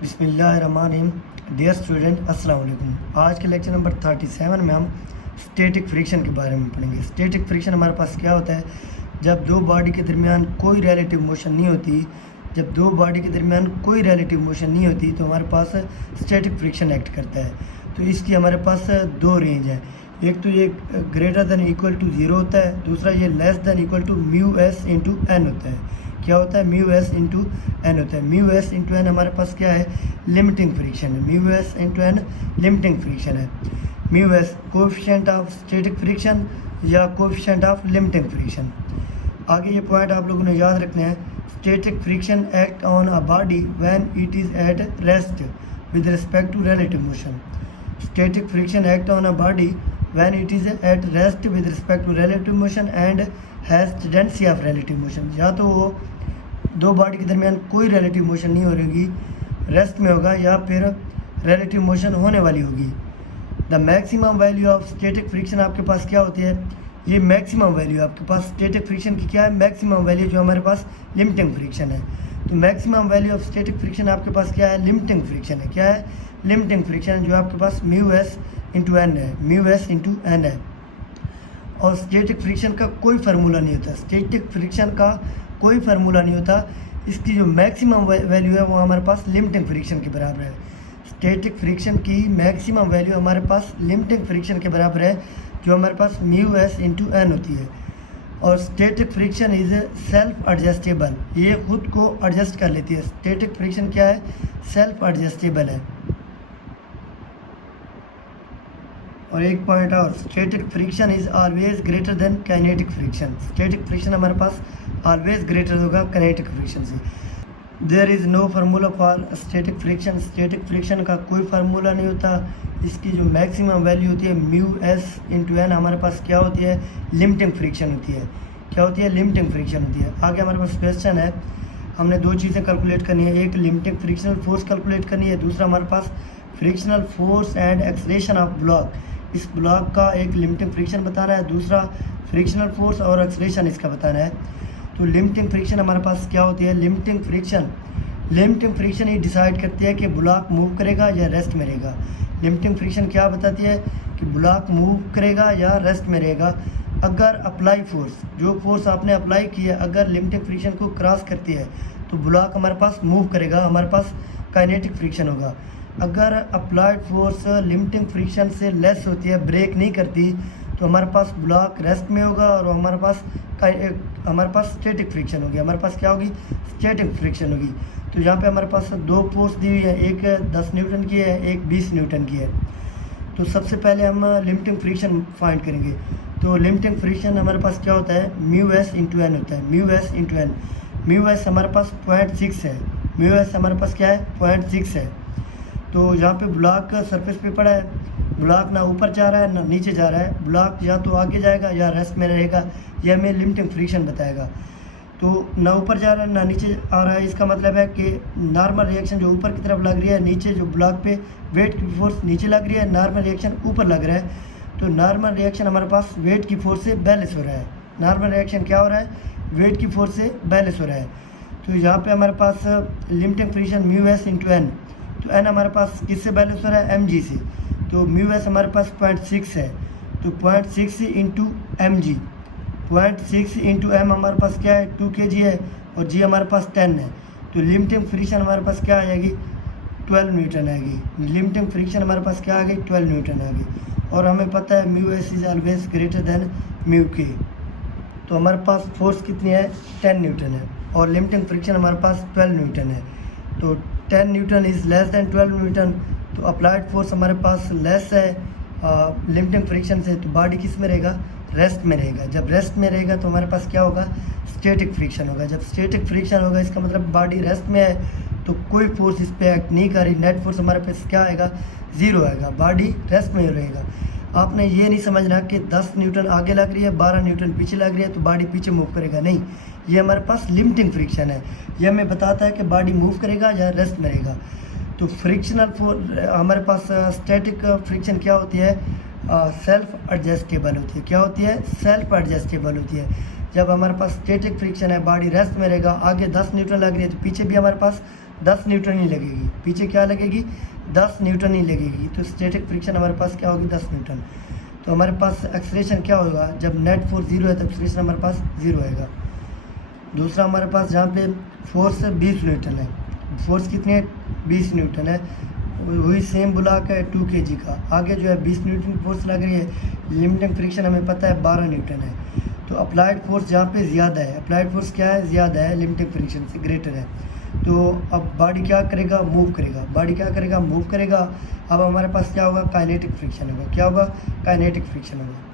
बिस्मिल्लाहिर्रहमानिर्रहीम। Dear student अस्सलाम वालेकुम। आज के लेक्चर नंबर 37 में हम स्टैटिक फ्रिक्शन के बारे में पढ़ेंगे। स्टैटिक फ्रिक्शन हमारे पास क्या होता है? जब दो बॉडी के दरमियान कोई रिलेटिव मोशन नहीं होती, जब दो बॉडी के दरमियान कोई रिलेटिव मोशन नहीं होती तो हमारे पास स्टैटिक फ्रिक्शन एक्ट करता है। तो इसकी हमारे पास दो रेंज है। एक तो ये ग्रेटर देन इक्वल टू 0 होता है, दूसरा ये less than equal to mu S into N होता है। क्या होता है? म्यू एस इंटू एन होता है। म्यू एस इंटू एन हमारे पास क्या है? लिमिटिंग फ्रिक्शन है। Mu S into N limiting friction है। Mu S coefficient of static friction या कोएफिशिएंट ऑफ लिमिटिंग फ्रिक्शन। आगे ये पॉइंट आप लोगों ने याद रखना है। Static friction act on a body when it is at rest with respect to relative motion. Static friction act on a body when it is at rest with respect to relative motion and has tendency of relative motion। या तो वो दो body के दरमियान कोई relative motion नहीं हो रही, रेस्ट में होगा, या फिर रिलेटिव मोशन होने वाली होगी। The maximum value of static friction आपके पास क्या होती है? ये मैक्सिमम वैल्यू आपके पास स्टैटिक फ्रिक्शन की क्या है? मैक्सिमम वैल्यू जो हमारे पास लिमिटिंग फ्रिक्शन है। तो maximum value of static friction आपके पास क्या है? लिमिटिंग फ्रिक्शन है। क्या है? लिमिटिंग फ्रिक्शन, जो आपके पास म्यू एस इंटू एन है। म्यू एस इंटू एन है। और स्टैटिक फ्रिक्शन का कोई फार्मूला नहीं होता। स्टैटिक फ्रिक्शन का कोई फार्मूला नहीं होता। इसकी जो मैक्सिमम वैल्यू है वो हमारे पास लिमिटिंग फ्रिक्शन के बराबर है। स्टैटिक फ्रिक्शन की मैक्सिमम वैल्यू हमारे पास लिमिटिंग फ्रिक्शन के बराबर है, जो हमारे पास म्यू एस इंटू एन होती है। और static friction is self adjustable, ये खुद को एडजस्ट कर लेती है। स्टैटिक फ्रिक्शन क्या है? सेल्फ एडजस्टेबल है। और एक पॉइंट और, static friction is always greater than kinetic friction. Static friction हमारे पास ऑलवेज ग्रेटर होगा काइनेटिक फ्रिक्शन से। There is no formula for static friction. Static friction का कोई फार्मूला नहीं होता। इसकी जो मैक्सिमम वैल्यू होती है म्यू एस इंटू एन, हमारे पास क्या होती है? लिमिटिंग फ्रिक्शन होती है। क्या होती है? लिमिटिंग फ्रिक्शन होती है। आगे हमारे पास क्वेश्चन है, हमने दो चीज़ें कैलकुलेट करनी है। एक लिमिटिंग फ्रिक्शनल फोर्स कैलकुलेट करनी है, दूसरा हमारे पास frictional force and acceleration of block. इस ब्लॉक का एक लिमिटिंग फ्रिक्शन बताना है, दूसरा फ्रिक्शनल फोर्स और एक्सलेशन इसका बताना है। तो लिमिटिंग फ्रिक्शन हमारे पास क्या होती है? लिमिटिंग फ्रिक्शन ही डिसाइड करती है कि ब्लॉक मूव करेगा या रेस्ट में रहेगा। लिमिटिंग फ्रिक्शन क्या बताती है कि ब्लॉक मूव करेगा या रेस्ट में रहेगा। अगर अप्लाई फोर्स, जो फोर्स आपने अप्लाई की है, अगर लिमिटिंग फ्रिक्शन को क्रॉस करती है तो ब्लॉक हमारे पास मूव करेगा, हमारे पास काइनेटिक फ्रिक्शन होगा। अगर अप्लाइड फोर्स लिमिटिंग फ्रिक्शन से लेस होती है, ब्रेक नहीं करती, तो हमारे पास ब्लॉक रेस्ट में होगा और हमारे पास स्टैटिक फ्रिक्शन होगी। हमारे पास क्या होगी? स्टैटिक फ्रिक्शन होगी। तो यहाँ पे हमारे पास दो फोर्स दी हुई है, एक 10 न्यूटन की है, एक 20 न्यूटन की है। तो सबसे पहले हम लिमिटिंग फ्रिक्शन फाइंड करेंगे। तो लिमिटिंग फ्रिक्शन हमारे पास क्या होता है? म्यू एस इंटू एन होता है। Mu S into N. Mu S हमारे पास 0.6 है। म्यू एस हमारे पास क्या है? 0.6 है। तो यहाँ पे ब्लॉक सरफेस पे पड़ा है, ब्लॉक ना ऊपर जा रहा है ना नीचे जा रहा है। ब्लॉक या तो आगे जाएगा या रेस्ट में रहेगा, यह हमें लिमिटिंग फ्रिक्शन बताएगा। तो ना ऊपर जा रहा है ना नीचे आ रहा है, इसका मतलब है कि नॉर्मल रिएक्शन जो ऊपर की तरफ लग रही है, नीचे जो ब्लॉक पे वेट की फोर्स नीचे लग रही है, नॉर्मल रिएक्शन ऊपर लग रहा है। तो नॉर्मल रिएक्शन हमारे पास वेट की फोर्स से बैलेंस हो रहा है। नॉर्मल रिएक्शन क्या हो रहा है? वेट की फोर्स से बैलेंस हो रहा है। तो यहाँ पे हमारे पास limiting friction mu S into N. तो एन हमारे पास किससे बैलेंस हो रहा है? एम जी से। तो म्यू एस हमारे पास 0.6 है, तो 0.6 into M G. 0.6 into M हमारे पास क्या है? 2 kg है, और जी हमारे पास 10 है। तो लिमिटिंग फ्रिक्शन हमारे पास क्या आ जाएगी? 12 न्यूटन आएगी। लिमिटिंग फ्रिक्शन हमारे पास क्या आ गई? 12 न्यूटन आ गई। और हमें पता है mu S is always greater then mu के। तो हमारे पास फोर्स कितनी है? 10 न्यूटन है, और लिमिटिंग फ्रिक्शन हमारे पास 12 न्यूटन है। तो 10 Newton is less than 12 Newton. तो अप्लाइड फोर्स हमारे पास लेस है लिमिटिंग फ्रिक्शन से, तो बॉडी किस में रहेगा? रेस्ट में रहेगा। जब रेस्ट में रहेगा तो हमारे पास क्या होगा? स्टैटिक फ्रिक्शन होगा। जब स्टैटिक फ्रिक्शन होगा इसका मतलब बॉडी रेस्ट में है, तो कोई फोर्स इस पर एक्ट नहीं कर रही। नेट फोर्स हमारे पास क्या आएगा? 0 आएगा। बॉडी रेस्ट में रहेगा। आपने ये नहीं समझना कि 10 न्यूटन आगे लग रही है, 12 न्यूटन पीछे लग रही है तो बॉडी पीछे मूव करेगा, नहीं। ये हमारे पास लिमिटिंग फ्रिक्शन है। ये हमें बताता है कि बॉडी मूव करेगा या रेस्ट में रहेगा। तो फ्रिक्शनल हमारे पास स्टैटिक फ्रिक्शन क्या होती है? सेल्फ एडजस्टेबल होती है। क्या होती है? सेल्फ एडजस्टेबल होती है। जब हमारे पास स्टैटिक फ्रिक्शन है, बॉडी रेस्ट में रहेगा, आगे 10 न्यूटन लग रही है तो पीछे भी हमारे पास 10 न्यूटन ही लगेगी, पीछे क्या लगेगी 10 न्यूटन ही लगेगी। तो स्टैटिक फ्रिक्शन हमारे पास क्या होगी 10 न्यूटन। तो हमारे पास एक्सेलरेशन क्या होगा, जब नेट फोर्स 0 है तो एक्सेलरेशन हमारे पास 0 आएगा। दूसरा हमारे पास जहाँ पे फोर्स 20 न्यूटन है, फोर्स कितनी है 20 न्यूटन है, वही सेम ब्लॉक है 2 kg का, आगे जो है 20 न्यूटन की फोर्स लग रही है, लिमिटिंग फ्रिक्शन हमें पता है 12 न्यूटन है। तो अप्लाइड फोर्स जहाँ पे ज़्यादा है, अप्लाइड फोर्स क्या है ज़्यादा है, लिमिटिंग फ्रिक्शन से ग्रेटर है। तो अब बॉडी क्या करेगा, मूव करेगा, बॉडी क्या करेगा, मूव करेगा। अब हमारे पास क्या होगा, काइनेटिक फ्रिक्शन होगा। क्या होगा, काइनेटिक फ्रिक्शन होगा।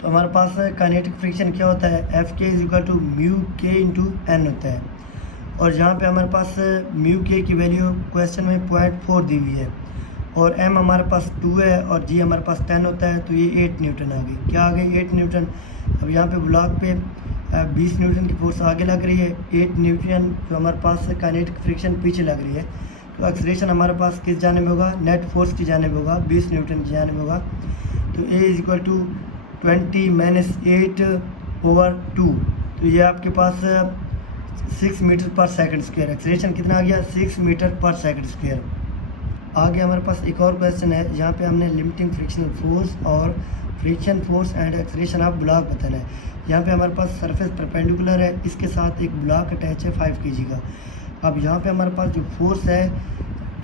तो हमारे पास काइनेटिक फ्रिक्शन क्या होता है, एफ के इज इक्वल टू म्यू के इंटू एन होता है। और जहाँ पे हमारे पास म्यू के की वैल्यू क्वेश्चन में 0.4 दी हुई है, और एम हमारे पास 2 है, और जी हमारे पास 10 होता है, तो ये 8 न्यूटन आ गई। क्या आ गई, 8 न्यूटन। अब यहाँ पे ब्लॉक पे 20 न्यूटन की फोर्स आगे लग रही है, 8 न्यूटन जो हमारे पास काइनेटिक फ्रिक्शन पीछे लग रही है। तो एक्सेलरेशन हमारे पास किस जाने में होगा, नेट फोर्स की जाने में होगा, 20 न्यूटन की जाने में होगा। तो ए इज इक्वल टू 20 - 8/2। तो ये आपके पास 6 मीटर पर सेकंड स्क्वायर, एक्सेलरेशन कितना आ गया 6 मीटर पर सेकंड स्क्वायर। आगे हमारे पास एक और क्वेश्चन है, जहाँ पे हमने लिमिटिंग फ्रिक्शनल फोर्स और friction force and acceleration of block बताना है। यहाँ पे हमारे पास सरफेस परपेंडिकुलर है, इसके साथ एक ब्लॉक अटैच है 5 kg का। अब यहाँ पे हमारे पास जो फोर्स है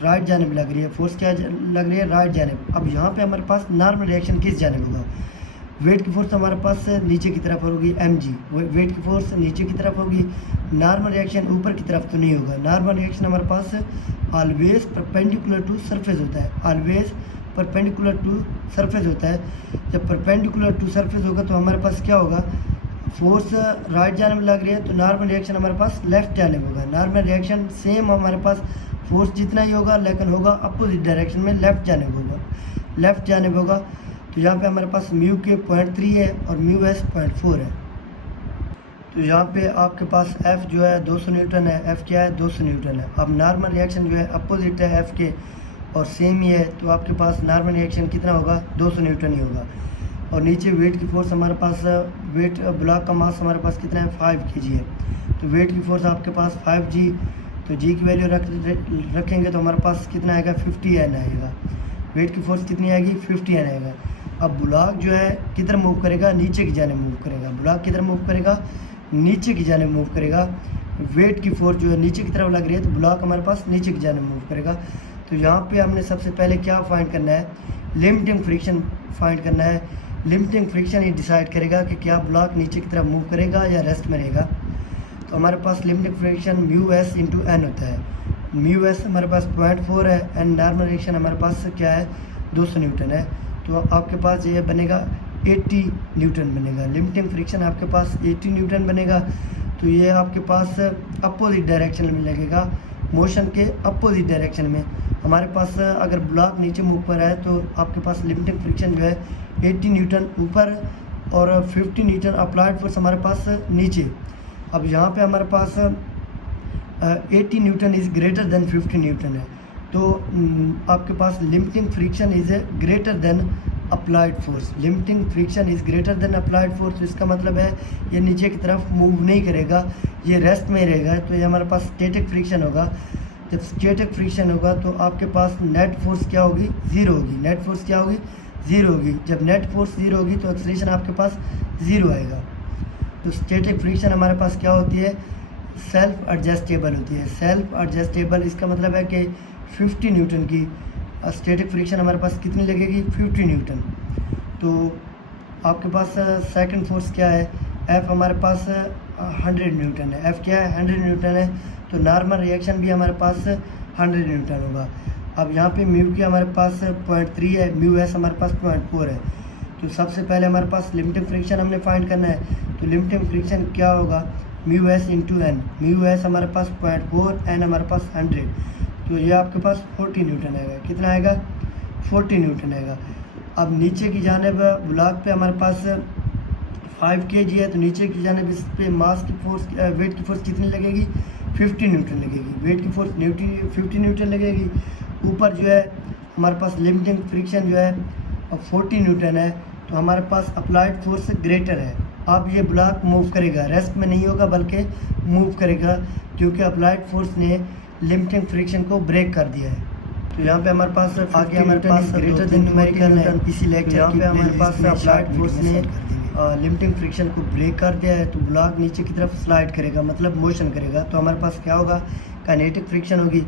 राइट जानिब लग रही है, फोर्स क्या लग रही है, राइट जानिब। अब यहाँ पे हमारे पास नॉर्मल रिएक्शन किस जानिब होगा, वेट की फोर्स हमारे पास नीचे की तरफ होगी mg, वेट की फोर्स नीचे की तरफ होगी। नॉर्मल रिएक्शन ऊपर की तरफ तो नहीं होगा, नॉर्मल रिएक्शन हमारे पास ऑलवेज परपेंडिकुलर टू सरफेस होता है, ऑलवेज परपेंडिकुलर टू सरफेस होता है। जब परपेंडिकुलर टू सरफेस होगा तो हमारे पास क्या होगा, फोर्स राइट जानिब लग रही है, तो नॉर्मल रिएक्शन हमारे पास लेफ्ट जानिब होगा। नॉर्मल रिएक्शन सेम हमारे पास फोर्स जितना ही होगा, लेकिन होगा अपोजिट डायरेक्शन में, लेफ्ट जानिब होगा, लेफ्ट जानिब होगा। तो यहाँ पे हमारे पास म्यू के 0.3 है और म्यू एस 0.4 है। तो यहाँ पे आपके पास एफ जो है 200 न्यूटन है, एफ क्या है 200 न्यूटन है। अब नॉर्मल रिएक्शन जो है अपोजिट है एफ के और सेम ही है, तो आपके पास नॉर्मल रिएक्शन कितना होगा 200 न्यूटन ही होगा। और नीचे वेट की फोर्स हमारे पास, वेट ब्लॉक का मास हमारे पास कितना है 5 kg है, तो वेट की फोर्स आपके पास 5g, तो जी की वैल्यू रखेंगे तो हमारे पास कितना आएगा 50 N आएगा। वेट की फोर्स कितनी आएगी 50 N आएगा। अब ब्लॉक जो है किधर मूव करेगा, नीचे की जाने मूव करेगा, ब्लॉक किधर मूव करेगा, नीचे की जाने मूव करेगा। वेट की फोर्स जो है नीचे की तरफ लग रही है, तो ब्लॉक हमारे पास नीचे की जाने मूव करेगा। तो यहाँ पे हमने सबसे पहले क्या फाइंड करना है, लिमिटिंग फ्रिक्शन फाइंड करना है। लिमिटिंग फ्रिक्शन ही डिसाइड करेगा कि क्या ब्लॉक नीचे की तरफ मूव करेगा या रेस्ट में रहेगा। तो हमारे पास limiting friction mu S into N होता है। म्यू एस हमारे पास 0.4 है, एंड नॉर्मल रिएक्शन हमारे पास क्या है 200 न्यूटन है। तो आपके पास ये बनेगा 80 न्यूटन बनेगा। लिमिटिंग फ्रिक्शन आपके पास 80 न्यूटन बनेगा। तो ये आपके पास अपोजिट डायरेक्शन में लगेगा, मोशन के अपोजिट डायरेक्शन में। हमारे पास अगर ब्लॉक नीचे मूव पर है तो आपके पास लिमिटिंग फ्रिक्शन जो है 80 न्यूटन ऊपर और 50 न्यूटन अप्लाइड फोर्स हमारे पास नीचे। अब यहाँ पे हमारे पास 80 newton is greater than 50 newton है, तो आपके पास limiting friction is greater than applied force. Limiting friction is greater than applied force, इसका मतलब है ये नीचे की तरफ मूव नहीं करेगा, ये रेस्ट में रहेगा। तो ये हमारे पास स्टैटिक फ्रिक्शन होगा। जब स्टैटिक फ्रिक्शन होगा तो आपके पास नेट फोर्स क्या होगी, ज़ीरो होगी। नेट फोर्स क्या होगी, ज़ीरो होगी। जब नेट फोर्स ज़ीरो होगी तो एक्सेलरेशन आपके पास ज़ीरो आएगा। तो स्टैटिक फ्रिक्शन हमारे पास क्या होती है, सेल्फ एडजस्टेबल होती है। सेल्फ एडजस्टेबल इसका मतलब है कि 50 न्यूटन की स्टैटिक फ्रिक्शन हमारे पास कितनी लगेगी 50 न्यूटन। तो आपके पास सेकंड फोर्स क्या है, एफ हमारे पास 100 न्यूटन है। एफ क्या है 100 न्यूटन है, तो नॉर्मल रिएक्शन भी हमारे पास 100 न्यूटन होगा। अब यहाँ पे म्यू की हमारे पास 0.3 है, म्यू एस हमारे पास 0.4 है। तो सबसे पहले हमारे पास लिमिटिंग फ्रिक्शन हमने फाइंड करना है। तो लिमिटिंग फ्रिक्शन क्या होगा, mu S into N. Mu S हमारे पास 0.4, एन हमारे पास 100, तो ये आपके पास 40 न्यूटन आएगा। कितना आएगा 40 न्यूटन आएगा। अब नीचे की जानिब ब्लॉक पे हमारे पास 5 kg है, तो नीचे की जानिब इस पे मास की फोर्स, वेट की फोर्स कितनी लगेगी 50 न्यूटन लगेगी। वेट की फोर्स 50 न्यूटन लगेगी। ऊपर जो है हमारे पास लिमिटिंग फ्रिक्शन जो है 40 न्यूटन है, तो हमारे पास अप्लाइड फोर्स ग्रेटर है। अब ये ब्लॉक मूव करेगा, रेस्ट में नहीं होगा बल्कि मूव करेगा, क्योंकि अप्लाइड फोर्स ने लिमिटिंग फ्रिक्शन को ब्रेक कर दिया है। तो यहाँ पे हमारे पास आगे हमारे पास ग्रेटर देन न्यूमेरिकल है, इसी लेक्चर यहाँ पे हमारे पास अप्लाइड फोर्स ने लिमिटिंग फ्रिक्शन को ब्रेक कर दिया है, तो ब्लॉक नीचे की तरफ स्लाइड करेगा, मतलब मोशन करेगा। तो हमारे पास क्या होगा, काइनेटिक फ्रिक्शन होगी।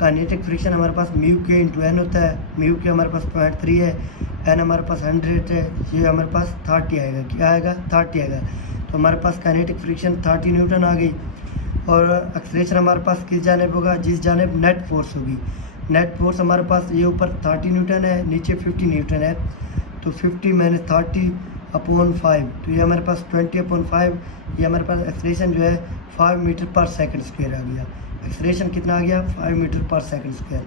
काइनेटिक फ्रिक्शन हमारे पास म्यू के इंटू एन होता है, म्यू के हमारे पास 0.3 है, एन हमारे पास 100 है, ये हमारे पास 30 आएगा। क्या आएगा, 30 आएगा। तो हमारे पास काइनेटिक फ्रिक्शन 30 न्यूटन आ गई। और एक्सलेशन हमारे पास किस जानिब होगा, जिस जानिब नेट फोर्स होगी। नेट फोर्स हमारे पास ये ऊपर 30 न्यूटन है, नीचे 50 न्यूटन है, तो 50 - 30/5, तो ये हमारे पास 20/5, ये हमारे पास एक्सलेशन जो है 5 मीटर पर सेकंड स्क्वायर आ गया। एक्सलेशन कितना आ गया, 5 मीटर पर सेकंड स्क्वायर।